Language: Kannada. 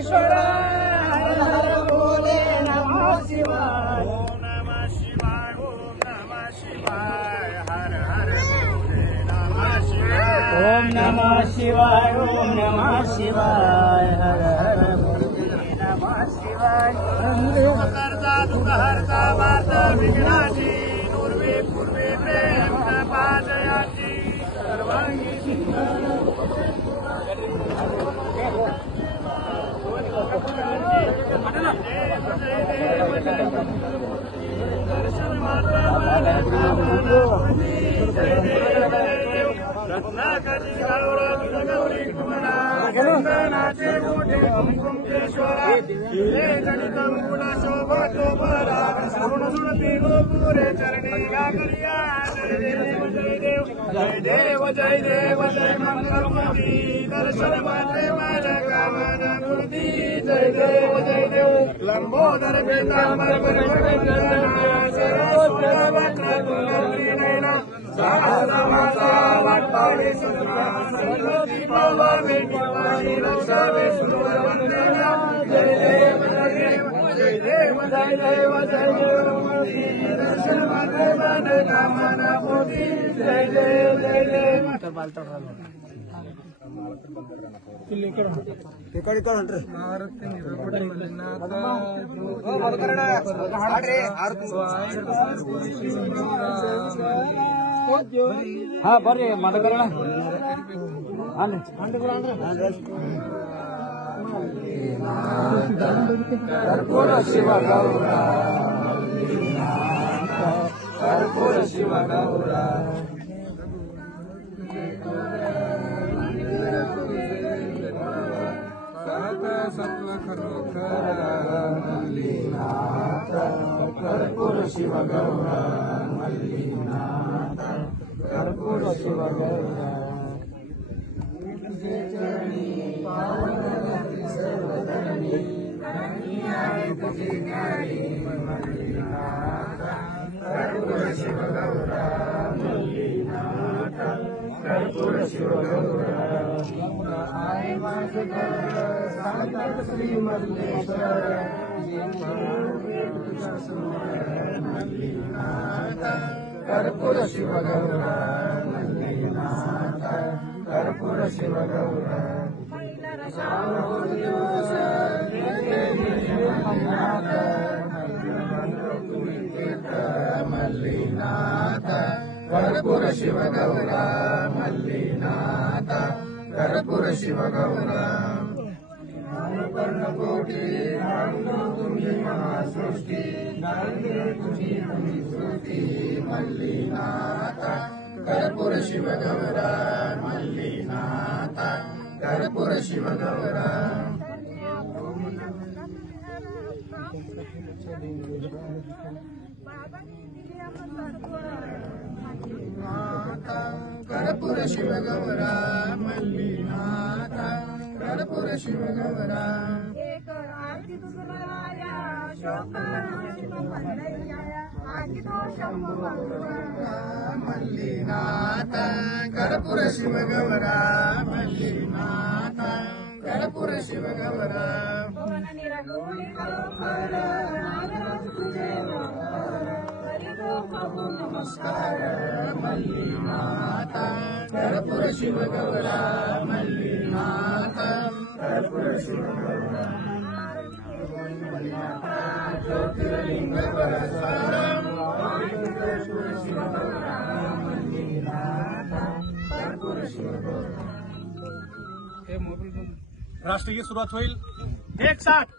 मुक्तेश्वर हर हर भोले नमः शिवाय ओम नमः शिवाय ओम नमः शिवाय हर हर भोले नमः शिवाय ओम नमः शिवाय ओम नमः शिवाय हर हर भोले नमः शिवाय करता दुख हरता वार्ता विघ्नाची पूर्वे पूर्वे प्रेम पादयाची सर्वांगी रत्नाकरी गौरी कुमरा चंदनाचे मोठे कुंकुमेश्वरा हिरे गणित गुण शोभतो बरा सुणती गोपुरे चरणी करिया जय देव जय देव जय देव जय देव जय मंगलमती दर्शन माते माझ्या कामना मूर्ती जय देव जय देव लंबोदर पीतांबर नैना साहसामाचा वाटपावे सुरमा संगती पावावे किंवाही रक्षावे सुंदर वंदना जय देव जय देव जय देव जय देव जय देव मोती दर्शन माते माझ्या कामना पोती जय देव जय देव ಹಾ ಬರ್ರಿ ಮಡಕರಣ ಕರ್ಪೂರ ಶಿವ ಗೌರ ಕರ್ಪೂರ ಶಿವ ಗೌರ ಕರ್ಪೂರ ಶಿವ ಗೌರ ಮಲ್ಲಿನಾಥ ಕರ್ಪೂರ ಶಿವ ಗೌರ ಚರಣಿ ಪಾವನಗತಿ ಸರ್ವಧರಣಿ ಮಲ್ಲಿನಾಥ ಕರ್ಪೂರ ಶಿವ ಗೌರ ಮಲ್ಲಿನಾಥ ಕರ್ಪೂರ ಶಿವ ಗೌರ ಶ್ರೀ ಮಲ್ಲೇಶ್ವರ ಮಲ್ಲಿನಾಥ ಕರ್ಪೂರ ಶಿವ ಗೌರ ಮಲ್ಲಿನಾಥ ಕರ್ಪೂರ ಶಿವ ಗೌರ ಮಲ್ಲಿನಾಥ ಕರ್ಪೂರ ಶಿವ ಗೌರ ಮಲ್ಲಿನಾಥ ಕರ್ಪೂರ ಶಿವ ಗೌರ कर्णकोटि तुम्ही महासृष्टी तुझी सृष्टी मल्लीनाथ कर्पूर शिव गौर मल्लीनाथ कर्पूर शिव गौर कर्पूर शिव गौर मल्लीनाथ कर्पूर शिव गौर एक आरती दुसराया शोक शिव पंडैया आरती तो शंभू मल्लीनाथ कर्पूर शिव गौर मल्लीनाथ कर्पूर शिव गौर निरगुणी गोपर तुझे नमस्कार मल्लीनाथ कर्पूर शिव गौर मल्लीनाथ कर्पूर शिव गौर ज्योतिर्लिंग परस्परम कर्पूर शिव गौर मल्लीनाथ कर्पूर शिव गौर. राष्ट्रीय सुरुवात होईल एक साथ.